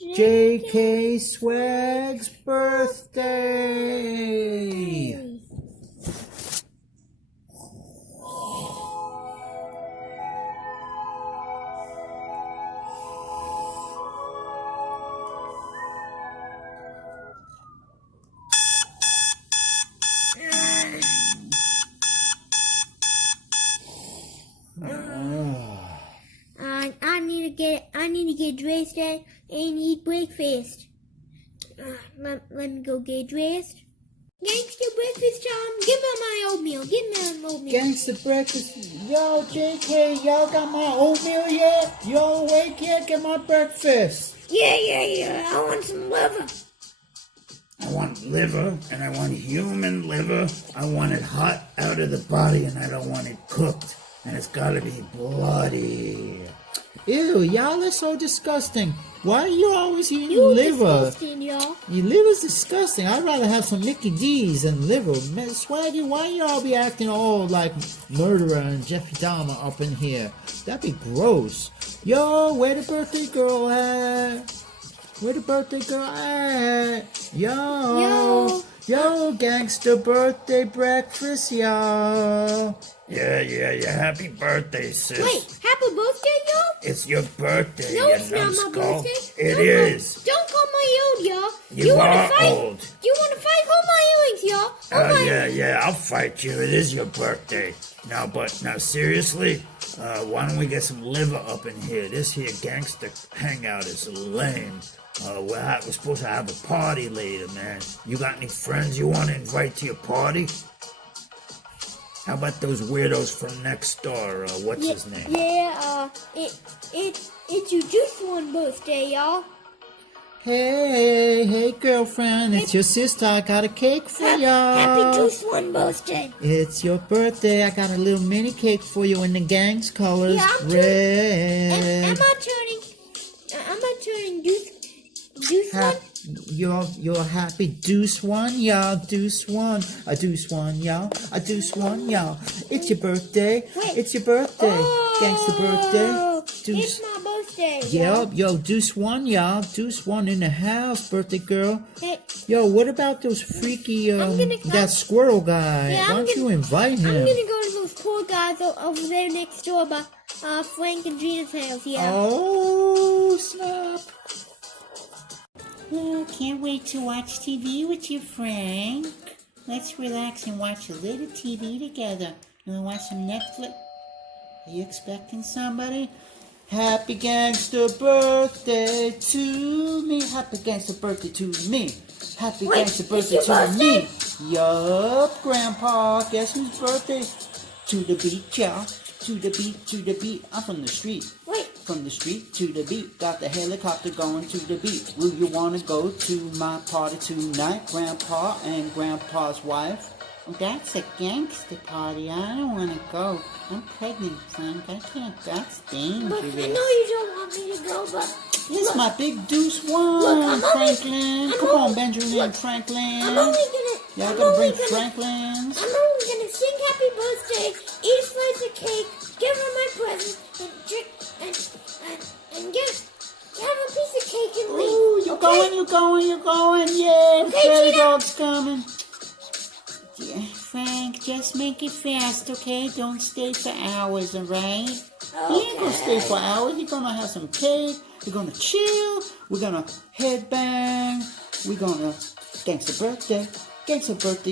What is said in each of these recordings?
J.K. Swag's birthday. I need to get dressed and eat breakfast. Let me go get dressed. Gangster breakfast time. Give me my oatmeal. Give me my oatmeal. Gangster breakfast. Yo, JK, y'all got my oatmeal yet? Y'all awake yet? Get my breakfast. Yeah. I want some liver. I want liver, and I want human liver. I want it hot out of the body, and I don't want it cooked. And it's gotta be bloody. Ew, y'all are so disgusting. Why are you always eating You're liver? disgusting, y'all. Your liver's disgusting. I'd rather have some Mickey D's than liver. Man, Swaggy, why y'all be acting all like murderer and Jeffrey Dahmer up in here? That'd be gross. Yo, where the birthday girl at? Where the birthday girl at? Yo, gangster birthday breakfast, y'all. Yeah, happy birthday, sis. Wait, happy birthday, y'all? It's your birthday, No, you it's not my numbskull. birthday. It is. Don't call my old, y'all. You wanna are fight? old. You want to fight? Hold my earrings, y'all. Yeah, I'll fight you. It is your birthday. Now, seriously, why don't we get some liver up in here? This here gangster hangout is lame. We're supposed to have a party later, man. You got any friends you want to invite to your party? How about those weirdos from next door? What's his name? Yeah, it's your Juice One birthday, y'all. Hey, girlfriend, it's your sister. I got a cake for y'all. Happy Juice One birthday. It's your birthday. I got a little mini cake for you in the gang's colors. Yeah, I'm red. Am I turning Juice One? You're happy Deuce One, y'all. Deuce One. A Deuce One, y'all. A Deuce One, y'all. It's your birthday. Wait. It's your birthday. Gangster birthday. It's my birthday. Yep, yo, Deuce One, y'all. Deuce One in the house, birthday girl. Hey. Yo, what about those freaky, that that squirrel guy? Yeah, Why don't you invite him? I'm gonna go to those poor guys over there next door by Frank and Gina's house, yeah. Oh, snap. Oh, can't wait to watch TV with you, Frank. Let's relax and watch a little TV together. You wanna watch some Netflix? Are you expecting somebody? Happy gangster birthday to me. Happy gangster birthday to me. Happy gangster birthday to me. Yup, Grandpa. Guess whose birthday? To the beat, y'all. To the beat. I'm from the street. Wait. From the street to the beat. Got the helicopter going to the beat. Will you want to go to my party tonight, Grandpa and Grandpa's wife? That's a gangster party. I don't want to go. I'm pregnant, Frank. I can't. That's dangerous. Look, I know you don't want me to go, but... It's my big Deuce One, Franklin. Come on, Benjamin Franklin. I'm only gonna... Y'all gonna bring Franklins? I'm only gonna sing happy birthday, eat a slice of cake, give her my present, and drink, and have a piece of cake and leave. Ooh, you're going. Yeah, the fairy dog's coming. Yeah, Frank, just make it fast, okay? Don't stay for hours, alright? He ain't gonna stay for hours. He's gonna have some cake. We're gonna chill. We're gonna headbang. We're gonna gangster birthday,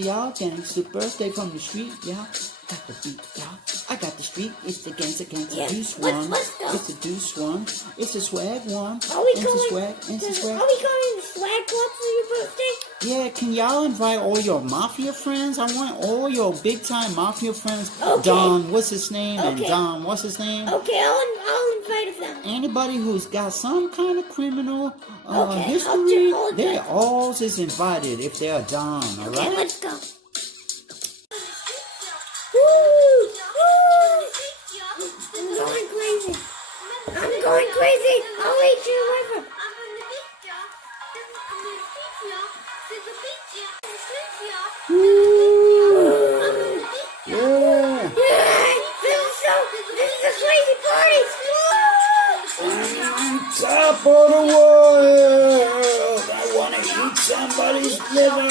y'all. Gangster birthday from the street, y'all. Got the beat, y'all. I got the street. It's the gangster Deuce One. Let's go. It's the Deuce One. It's the swag one. Are we It's going? the swag. Are we going to the swag club for your birthday? Yeah, can y'all invite all your mafia friends? I want all your big time mafia friends. Okay. Don, what's his name? Okay. And Don, what's his name? Okay, I'll invite them. Anybody who's got some kind of criminal Okay, history, I'll they all is invited if they're Don, alright? Okay, let's go. I'm going crazy. I'll eat you liver. Yeah. This is a crazy party. Top of the world. somebody's liver.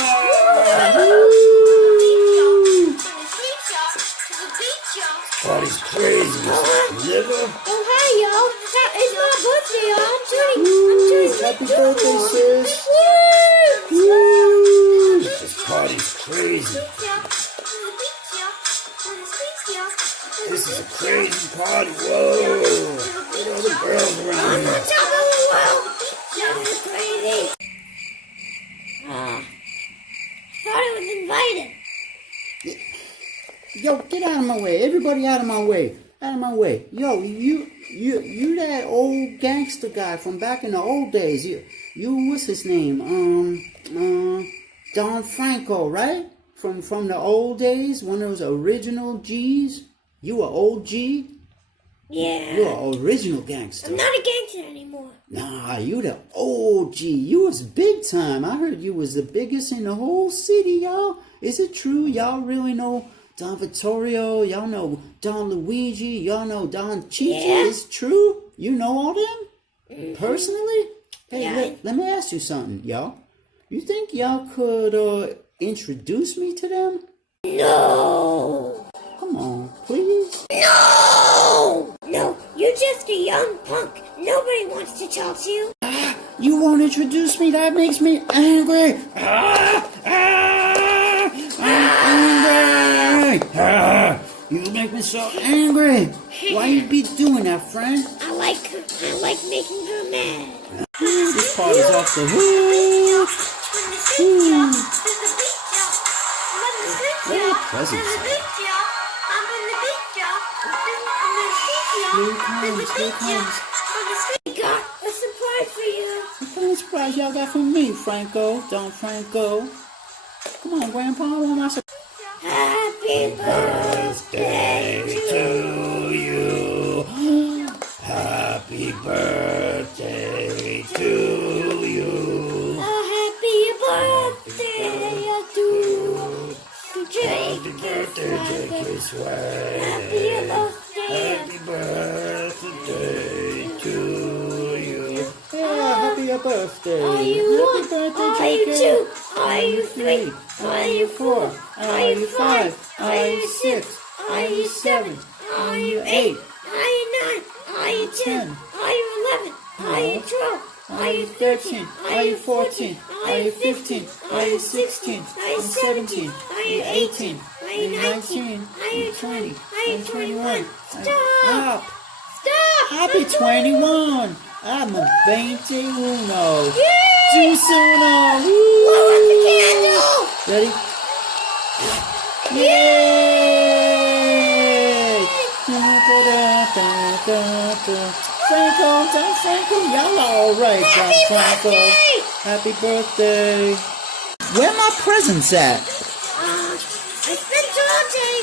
Party's crazy. Liver. Oh, hi, y'all. It's my birthday, y'all. I'm turning Happy birthday, sis. Woo! This party's crazy. This is a crazy party. Whoa. Look at all the girls around here. That was crazy. Thought I was invited. Yo, get out of my way. Everybody out of my way. Out of my way. Yo, you that old gangster guy from back in the old days. You what's his name? Don Franco, right? From the old days, one of those original G's. You a old G? Yeah. You a original gangster. I'm not a gangster anymore. Nah, you the old G. You was big time. I heard you was the biggest in the whole city, y'all. Is it true? Y'all really know Don Vittorio? Y'all know Don Luigi? Y'all know Don Chichi? Yeah. Is it true? You know all them? Personally? Hey, Yeah. let me ask you something, y'all. You think y'all could introduce me to them? No. Come on, please. No, you're just a young punk. Nobody wants to talk to you. You won't introduce me? That makes me angry. I'm angry. You make me so angry. Why you be doing that, friend? I like making you mad. This party's off the hook. What presents? Here comes. I got a surprise for you. What kind of surprise y'all got for me, Franco? Don Franco. Come on, Grandpa, I want my surprise. Happy birthday To you. Happy birthday to you. A happy birthday to Jake. Happy birthday, Jake Swag. Happy birthday. Happy birthday to you. Yeah, happy birthday. Are you Happy one? birthday, Are you Jacob. two? Are you three? Are you four? Are you five? Are you six? Are you seven? Are you eight? Are you nine? Are you 10? Are you 11? Are you 12? Are you 13? Are you 14? Are you 15? Are you 16? Are you 17? Are you 18? Are you 19? Are you 20? Are you 21? Stop! Stop! Stop! Happy 21! I'm a 21. Yay! Too soon. Blow out the candle! Ready? Yay! Franco, Don Franco, y'all alright, Don Happy Franco. birthday! Happy birthday. Where my presents at? I spent all day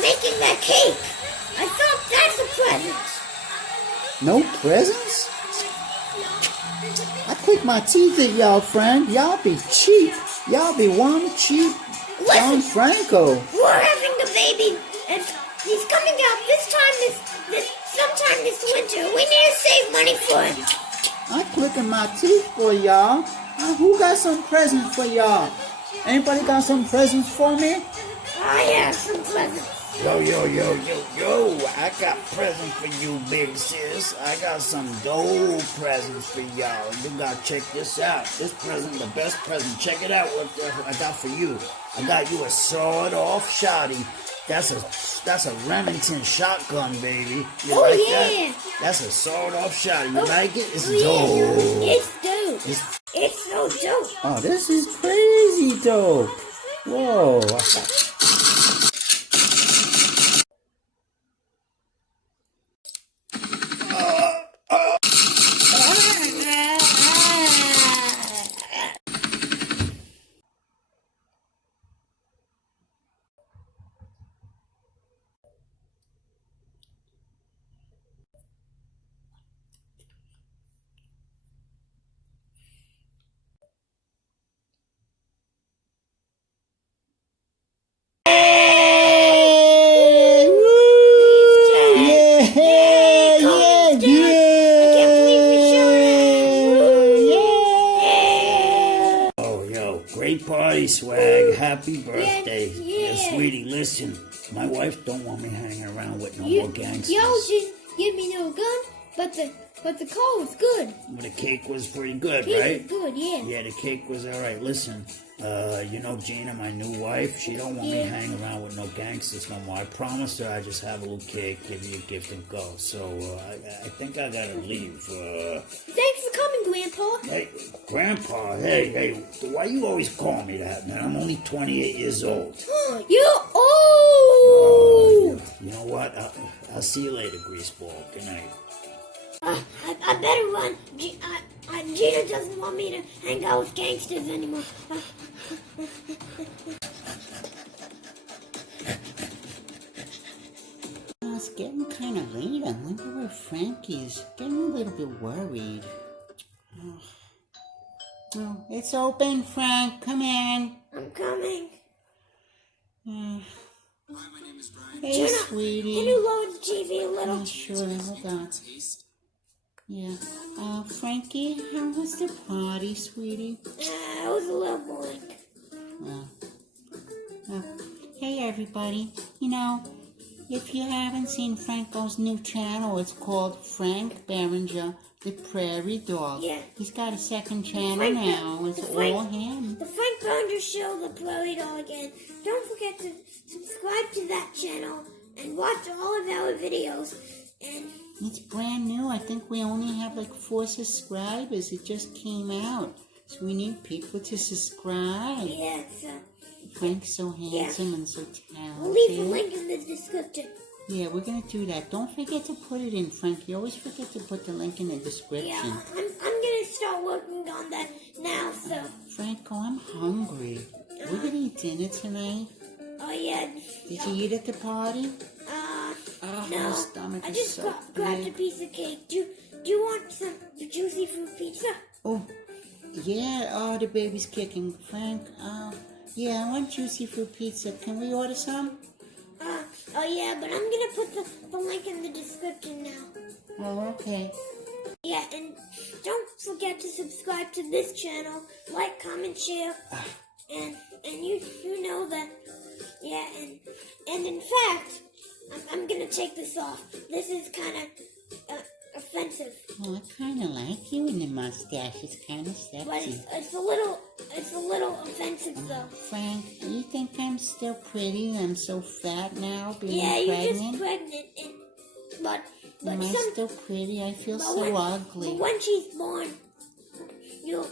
making that cake. I thought that's a present. No presents? I click my teeth at y'all, friend. Y'all be cheap. Y'all be one cheap Don Listen. Franco. We're having a baby, and he's coming out sometime this winter. We need to save money for him. I'm clicking my teeth for y'all. Who got some presents for y'all? Anybody got some presents for me? I have some presents. Yo, I got presents for you, big sis. I got some dope presents for y'all. You gotta check this out. This present, the best present. Check it out what I got for you. I got you a sawed-off shotty. That's a Remington shotgun, baby. You Oh, like yeah. that? That's a sawed-off shotty. You like it? It's Yeah. dope. It's dope. It's so dope. Oh, this is crazy dope. Whoa. great party, Swag. Happy birthday. yeah. Sweetie, listen. My wife don't want me hanging around with no more gangsters. Y'all should give me no gun, but the call was good. But the cake was pretty good, Cake right? was good, yeah. Yeah, the cake was all right. Listen, you know Gina, my new wife, she don't want me Yeah. hanging around with no gangsters no more. I promised her I'd just have a little cake, give you a gift, and go. So I think I gotta leave. Thanks for coming, Grandpa. Hey, Grandpa, hey, why you always call me that, man? I'm only 28 years old. You're old. You know what? I'll see you later, Greaseball. Good night. I better run. Gina doesn't want me to hang out with gangsters anymore. It's getting kind of late. I wonder where Frankie's. Getting a little bit worried. Oh, it's open, Frank. Come in. I'm coming. Hey, Gina, sweetie. can you lower the TV a little? Sure, hold on. Yeah. Frankie, how was the party, sweetie? It was a little boring. Hey, everybody. You know, if you haven't seen Franco's new channel, it's called Frank Behringer, the Prairie Dog. Yeah. He's got a second channel Frank- now. It's the Frank- all him. The Frank Behringer Show, the Prairie Dog, and don't forget to subscribe to that channel and watch all of our videos. And It's brand new. I think we only have like 4 subscribers. It just came out. So we need people to subscribe. yeah, Frank's so handsome and so talented. we'll leave the link in the description. Yeah, we're going to do that. Don't forget to put it in, Frank. You always forget to put the link in the description. Yeah, I'm gonna start working on that now. So, Franco, I'm hungry. We're going to eat dinner tonight. oh yeah. Did you eat at the party? No, my stomach I is just so grabbed a big. piece of cake. Do you want some juicy fruit pizza? Oh, yeah. Oh, the baby's kicking. Frank, yeah, I want juicy fruit pizza. Can we order some? Oh yeah, but I'm gonna put the link in the description now. Oh, okay. Yeah, and don't forget to subscribe to this channel, like, comment, share, and you know that. Yeah, and in fact, I'm gonna take this off. This is kind of offensive, Oh, I kind of like you in the mustache. It's kind of but sexy. it's a little offensive though. Frank, you think I'm still pretty? I'm so fat now, being Yeah, you're pregnant. just pregnant, but Am I some. still pretty? I feel But so when, ugly. But when she's born, you're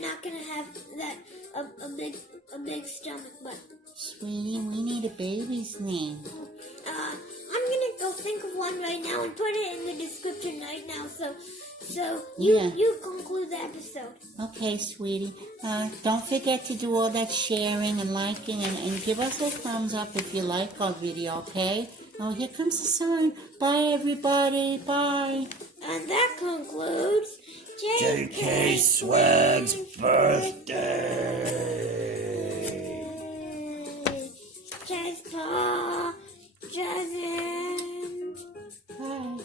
not gonna have that a big stomach. But Sweetie, we need a baby's name. I'm gonna go think of one right now and put it in the description right now. So Yeah. you conclude the episode. Okay, sweetie. Don't forget to do all that sharing and liking and give us a thumbs up if you like our video, okay? Oh, here comes the sign. Bye, everybody. Bye. And that concludes JK Swag's birthday. Jasper, Jasmine. Bye.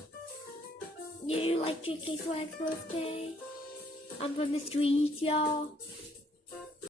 Did you like JK Swag's birthday? I'm from the streets, y'all.